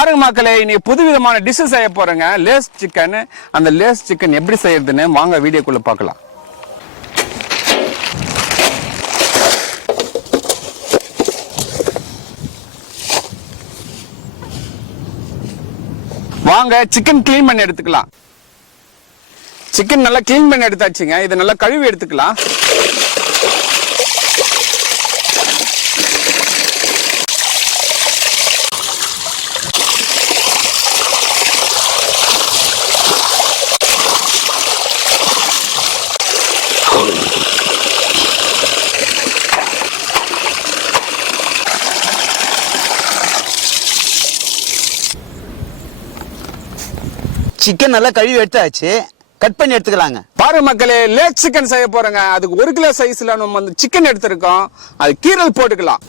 பாருங்க மக்களே, இன்னைக்கு புதுவிதமான டிஷ் செய்ய போறேங்க. Lay's chicken. அந்த லேஸ் சிக்கன் எப்படி செய்யறதுன்னு வாங்க வீடியோக்குள்ள பார்க்கலாம். வாங்க சிக்கன் க்ளீன் பண்ணி எடுத்துக்கலாம். சிக்கன் நல்லா க்ளீன் பண்ணி எடுத்தாச்சுங்க. இதை நல்லா கழுவி எடுத்துக்கலாம். சிக்கன் நல்லா கழுவி எடுத்தாச்சு. கட் பண்ணி எடுத்துக்கலாங்க. பாருங்க மக்களே, லேக் சிக்கன் செய்ய போறேங்க. அதுக்கு 1 கிலோ சைஸ்ல நம்ம வந்து சிக்கன் எடுத்திருக்கோம். அது கீரல் போட்டுக்கலாம்.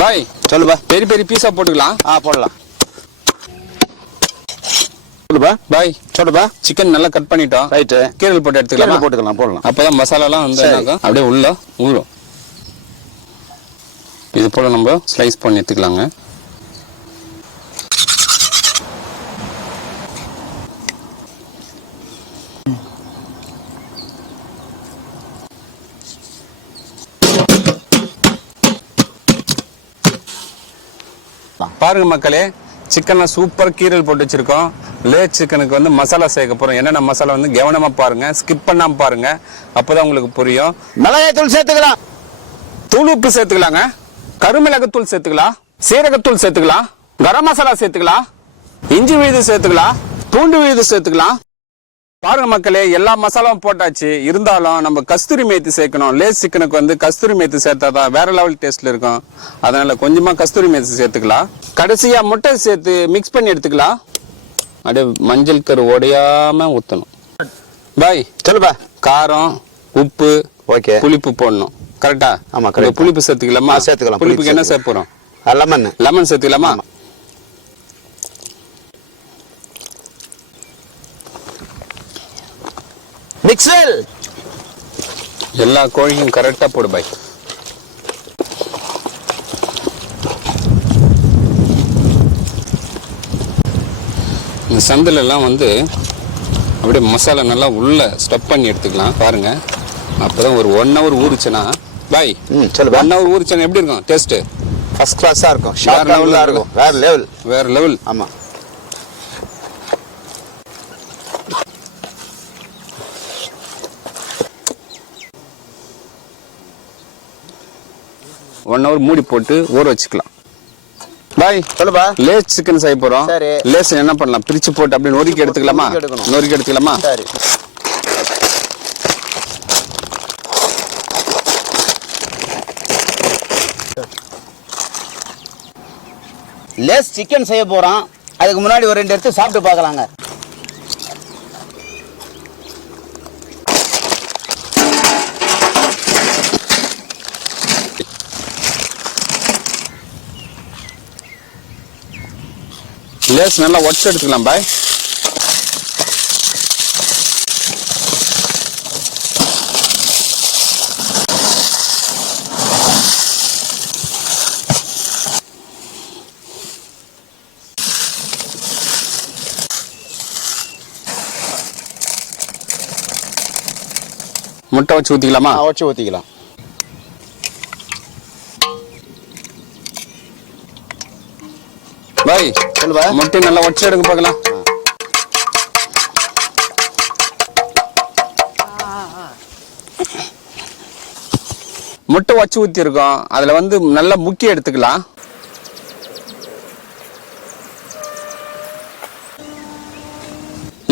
பாய் சொல்லுப்பா. பெரிய பெரிய பீஸா போட்டுக்கலாம். போடலாம். சொல்லுப்பா. பாய் சொல்லுப்பா. சிக்கன் நல்லா கட் பண்ணிட்டோம். ரைட்டு. கீரல் போட்டு எடுத்துக்கலாம். போட்டுக்கலாம். போடலாம். அப்பதான் மசாலாலாம் வந்து அப்படியே உள்ள ஊறும். இது போல நம்ம ஸ்லைஸ் பண்ணி எடுத்துக்கலாங்க. பாருங்க மக்களே, சிக்கன்ல சூப்பர் கீரல் போட்டு வச்சிருக்கோம். லேஸ் சிக்கனுக்கு வந்து மசாலா சேர்க்க போறோம். என்னென்ன மசாலா வந்து கவனமா பாருங்க, ஸ்கிப் பண்ணாம பாருங்க. அப்பதான் உங்களுக்கு புரியும். மிளகாய் தூள் சேர்த்துக்கலாம். தூள் உப்பு சேர்த்துக்கலாங்க. கருமிளகுத்தூள் சேர்த்துக்கலாம். சீரகத்தூள் சேர்த்துக்கலாம். கரம் மசாலா சேர்த்துக்கலாம். இஞ்சி விழுது சேர்த்துக்கலாம். பூண்டு விழுது சேர்த்துக்கலாம். பாருங்க மக்களே, எல்லா மசாலாவும் போட்டாச்சு. இருந்தாலும் நம்ம கஸ்தூரி மேத்தி சேர்க்கணும். லேஸ் சிக்கனுக்கு வந்து கஸ்தூரி மேத்தி சேர்த்தாதான் வேற லெவல் டேஸ்ட்ல இருக்கும். அதனால கொஞ்சமா கஸ்தூரி மேத்தி சேர்த்துக்கலாம். கடைசியா முட்டை சேர்த்து மிக்ஸ் பண்ணி எடுத்துக்கலாம். அப்படியே மஞ்சள் கரு உடையாம ஊத்தணும். பாய் சொல்லுப்பா. காரம், உப்பு, ஓகே, புளிப்பு போடணும். கரெக்டா? ஆமா கரெக்ட். புளிப்பு சேர்த்துக்கலாமா? சேர்த்துக்கலாம். புளிப்புக்கு என்ன சேர்க்க போறோம்? லெமன் சேர்த்துக்கலாமா? மிக்சல் எல்லா கோழியும் கரெக்டா போடு பாய். இந்த சந்தில எல்லாம் வந்து அப்படியே மசாலா நல்லா உள்ள ஸ்டப் பண்ணி எடுத்துக்கலாம். பாருங்க, அப்பதான் ஒரு 1 hour ஊறிச்சுன்னா பாய். சொல்லு. 1 hour ஊறிச்சுன்னா எப்படி இருக்கும் டேஸ்ட்? ஃபர்ஸ்ட் கிளாஸா இருக்கும். வேற லெவல்ல இருக்கும். வேற லெவல். ஆமா. ஒன் hour மூடி போட்டு ஊற வச்சுக்கலாம். பாய் சொல்லுப்பா. லேஸ் சிக்கன் செய்ய போறோம். லேஸ் என்ன பண்ணலாம்? பிரிச்சு போட்டு அப்படியே நொறுக்கி எடுத்துக்கலாமா? நொறுக்கி எடுத்துக்கலாமா? சரி. லேஸ் சிக்கன் செய்ய போறோம். அதுக்கு முன்னாடி ஒரு 2 எடுத்து சாப்பிட்டு பார்க்கலாங்க. லேஸ் நல்லா உடச்சு எடுத்துக்கலாம் பாய். முட்டை வச்சு ஊத்திக்கலாமா? வச்சு ஊத்திக்கலாம். பாய் சொல்லுவா. முட்டை நல்லா உடச்சு எடுங்க பார்க்கலாம். முட்டை வச்சு ஊத்தி இருக்கோம். அதுல வந்து நல்லா முக்கி எடுத்துக்கலாம்.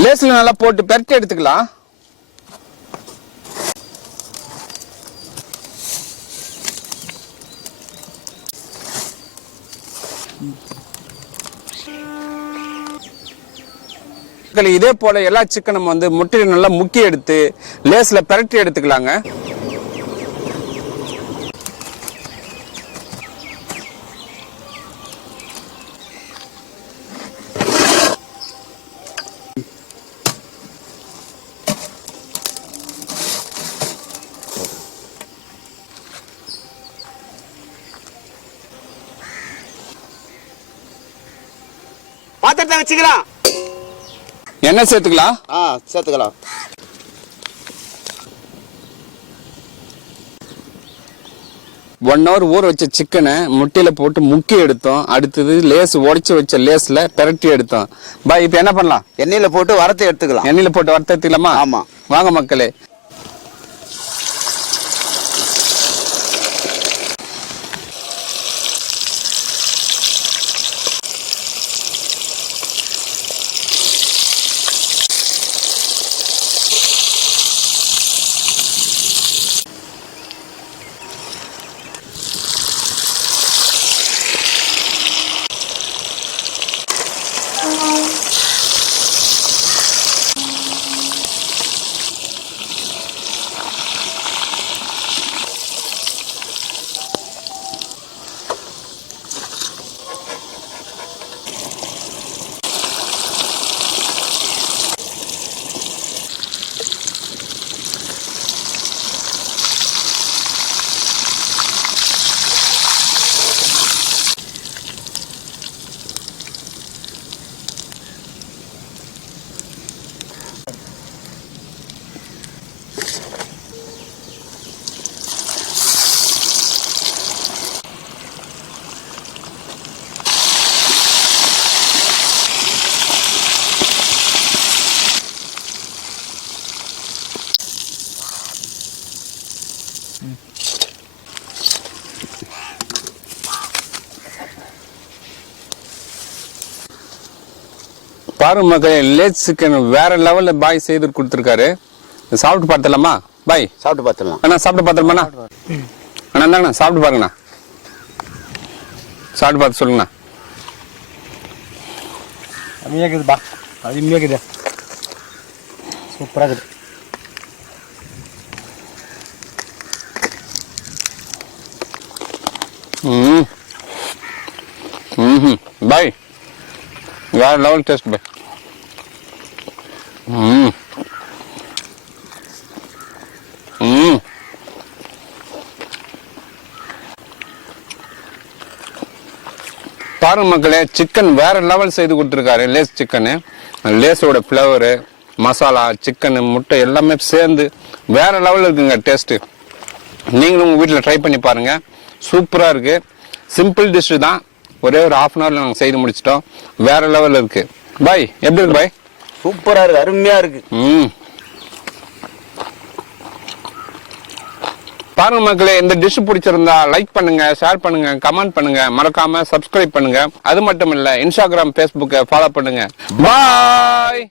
லேஸ்ல நல்லா போட்டு பெரட்டி எடுத்துக்கலாம். இதே போல எல்லா சிக்கனும் வந்து முட்டையை நல்லா முக்கி எடுத்து லேஸ்ல பெரட்டி எடுத்துக்கலாங்க. ஓரத்தை வச்சுக்கலாம். எண்ணெய் சேர்த்துக்கலாம். சேர்த்துக்கலாம். ஒன் ஹவர் ஊற வச்ச சிக்கனை முட்டையில போட்டு முக்கி எடுத்தோம். அடுத்தது லேஸ் உடைச்சு வச்ச லேஸ்ல பெரட்டி எடுத்தோம். பாய் இப்ப என்ன பண்ணலாம்? எண்ணெயில போட்டு வறுத்து எடுத்துக்கலாம். எண்ணெயில போட்டு வறுத்து எடுத்துக்கலாமா? ஆமா. வாங்க மக்களே. பாருங்க மக்களே, லேஸ் சிக்கன் வேற லெவல்ல பாய் செய்து கொடுத்துருக்காரு. சாப்பிட்டு பார்த்தலாமா பாய்? சாப்பிட்டு பார்த்துடலாம். அண்ணா சாப்பிட்டு பார்த்தலாமாண்ணா? அண்ணா இந்தாங்கண்ணா சாப்பிட்டு பாருங்கண்ணா. சாப்பிட்டு பார்த்து சொல்லுங்கண்ணா. அருமையாக இருக்குதுப்பா, அருமையாக இருக்குது, சூப்பராக இருக்குது. பாய் வேற லெவல் டேஸ்ட் பாய். பாருங்க மக்களே, சிக்கன் வேற லெவல் செய்து கொடுத்துருக்காரு. லேஸ் சிக்கனு, லேஸோட ஃப்ளவரு, மசாலா, சிக்கனு, முட்டை எல்லாமே சேர்ந்து வேற லெவல் இருக்குங்க டேஸ்ட். நீங்களும் உங்க வீட்டில் ட்ரை பண்ணி பாருங்க, சூப்பரா இருக்கு. சிம்பிள் டிஷ் தான், ஒரே ஒரு ஹாஃப் அன் ஹவர்ல நாங்கள் செய்து முடிச்சிட்டோம். வேற லெவல் இருக்கு. பாய் எப்படி இருக்கு பாய்? சூப்பரா இருக்கு, அருமையா இருக்கு. பாருங்க மக்களே, இந்த டிஷ் பிடிச்சிருந்தா லைக் பண்ணுங்க, ஷேர் பண்ணுங்க, கமெண்ட் பண்ணுங்க, மறக்காம சப்ஸ்கிரைப் பண்ணுங்க. அது மட்டும் இல்ல, இன்ஸ்டாகிராம், ஃபேஸ்புக்கை ஃபாலோ பண்ணுங்க. பாய்.